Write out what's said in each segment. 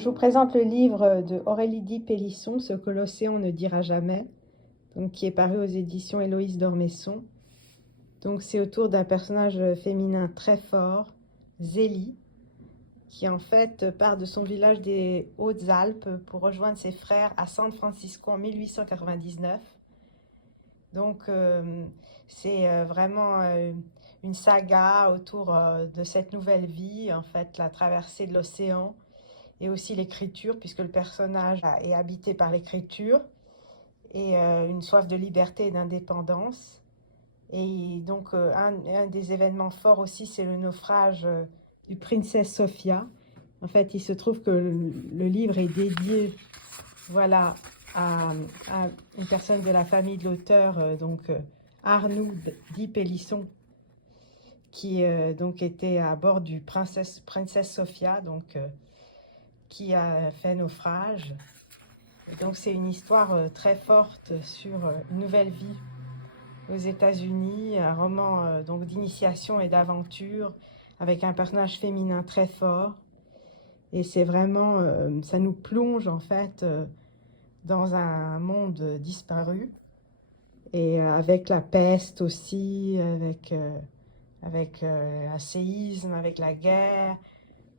Je vous présente le livre de Aurélie Pélisson, Ce que l'océan ne dira jamais, donc, qui est paru aux éditions Héloïse d'Ormesson. Donc c'est autour d'un personnage féminin très fort, Zélie, qui en fait part de son village des Hautes-Alpes pour rejoindre ses frères à San Francisco en 1899. Donc c'est vraiment une saga autour de cette nouvelle vie, en fait, la traversée de l'océan et aussi l'écriture, puisque le personnage est habité par l'écriture et une soif de liberté et d'indépendance. Et donc un des événements forts aussi, c'est le naufrage du Princesse Sophia. En fait, il se trouve que le livre est dédié, voilà, à une personne de la famille de l'auteur, Arnould Di Pélisson, qui donc était à bord du Princesse Sophia, qui a fait naufrage. Et donc c'est une histoire très forte sur une nouvelle vie aux États-Unis, un roman donc d'initiation et d'aventure avec un personnage féminin très fort. Et c'est vraiment, ça nous plonge en fait dans un monde disparu, et avec la peste aussi, avec un séisme, avec la guerre.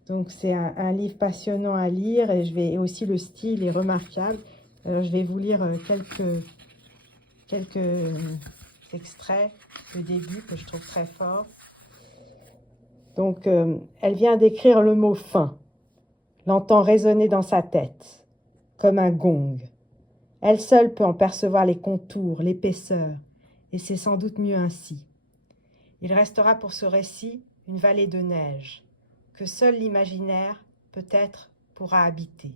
Donc c'est un livre passionnant à lire, et aussi le style est remarquable. Alors, je vais vous lire quelques extraits, le début que je trouve très fort. Donc elle vient d'écrire le mot fin, l'entend résonner dans sa tête, comme un gong. Elle seule peut en percevoir les contours, l'épaisseur, et c'est sans doute mieux ainsi. Il restera pour ce récit une vallée de neige, que seul l'imaginaire, peut-être, pourra habiter.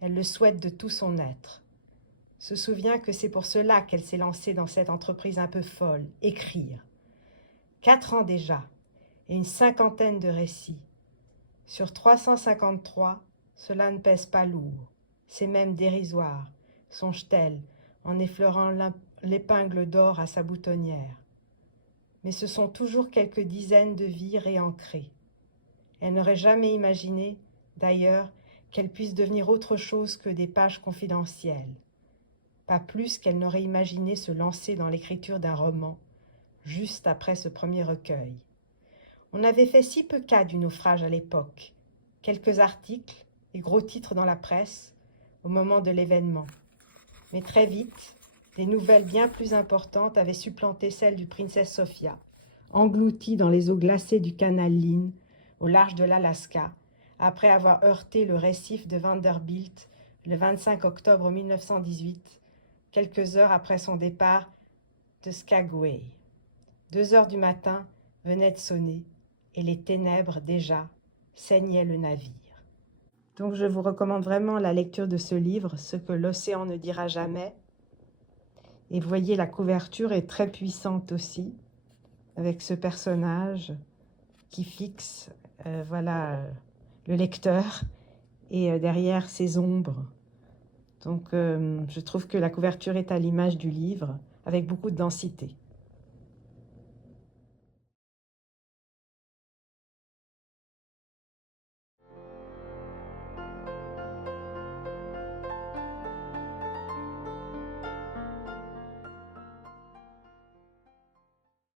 Elle le souhaite de tout son être. Se souvient que c'est pour cela qu'elle s'est lancée dans cette entreprise un peu folle, écrire. 4 ans déjà, et une cinquantaine de récits. Sur 353, cela ne pèse pas lourd, c'est même dérisoire, songe-t-elle, en effleurant l'épingle d'or à sa boutonnière. Mais ce sont toujours quelques dizaines de vies réancrées. Elle n'aurait jamais imaginé, d'ailleurs, qu'elle puisse devenir autre chose que des pages confidentielles. Pas plus qu'elle n'aurait imaginé se lancer dans l'écriture d'un roman, juste après ce premier recueil. On avait fait si peu cas du naufrage à l'époque, quelques articles et gros titres dans la presse au moment de l'événement. Mais très vite, des nouvelles bien plus importantes avaient supplanté celles du Princesse Sophia, engloutie dans les eaux glacées du canal Lynn, au large de l'Alaska, après avoir heurté le récif de Vanderbilt le 25 octobre 1918, quelques heures après son départ de Skagway. 2 heures du matin venaient de sonner, et les ténèbres, déjà, saignaient le navire. Donc je vous recommande vraiment la lecture de ce livre, Ce que l'océan ne dira jamais. Et vous voyez, la couverture est très puissante aussi, avec ce personnage qui fixe le lecteur, et derrière ses ombres. Donc je trouve que la couverture est à l'image du livre, avec beaucoup de densité.